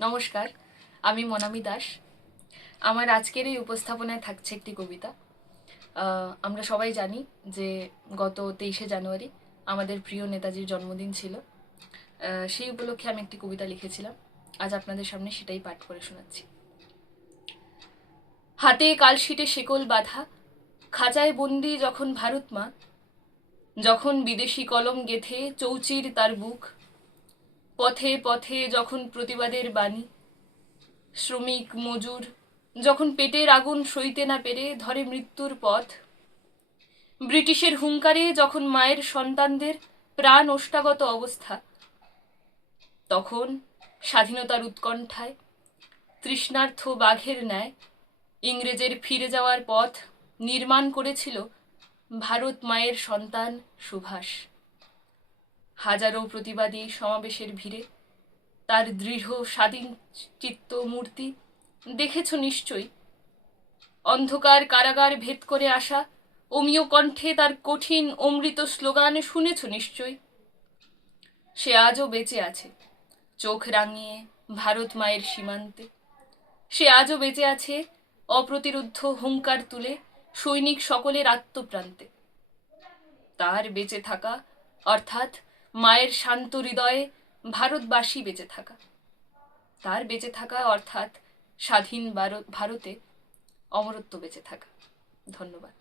নমস্কার, আমি মনামি দাস। আমার আজকের এই উপস্থাপনায় থাকছে একটি কবিতা। আমরা সবাই জানি যে গত 23শে জানুয়ারি আমাদের প্রিয় নেতাজির জন্মদিন ছিল। সেই উপলক্ষে আমি একটি কবিতা লিখেছিলাম। আজ আপনাদের সামনে সেটাই পাঠ করে শোনাচ্ছি। হাতে কালশিটে শেকল বাঁধা, খাঁচায় বন্দি যখন ভারত মা, যখন বিদেশি কলম গেথে চৌচির তার বুক, পথে পথে যখন প্রতিবাদের বাণী, শ্রমিক মজুর যখন পেটের আগুন সইতে না পেরে ধরে মৃত্যুর পথ, ব্রিটিশের হুঙ্কারে যখন মায়ের সন্তানদের প্রাণ ওষ্ঠাগত অবস্থা, তখন স্বাধীনতার উৎকণ্ঠায় তৃষ্ণার্থ বাঘের ন্যায় ইংরেজের ফিরে যাওয়ার পথ নির্মাণ করেছিল ভারত মায়ের সন্তান সুভাষ। হাজারো প্রতিবাদী সমাবেশের ভিড়ে তার দৃঢ় স্বাধীন চিত্ত মূর্তি দেখেছ নিশ্চয়ই। অন্ধকার কারাগার ভেদ করে আসা অমীয় কণ্ঠে তার কঠিন অমৃত স্লোগান শুনেছ নিশ্চয়ই। সে আজও বেঁচে আছে চোখ রাঙিয়ে ভারত মায়ের সীমান্তে। সে আজও বেঁচে আছে অপ্রতিরুদ্ধ হুঙ্কার তুলে সৈনিক সকলের আত্মপ্রান্তে। তার বেঁচে থাকা অর্থাৎ মায়ের শান্ত হৃদয়ে ভারতবাসী বেঁচে থাকা। তার বেঁচে থাকা অর্থাৎ স্বাধীন ভারতে অমরত্ব বেঁচে থাকা। ধন্যবাদ।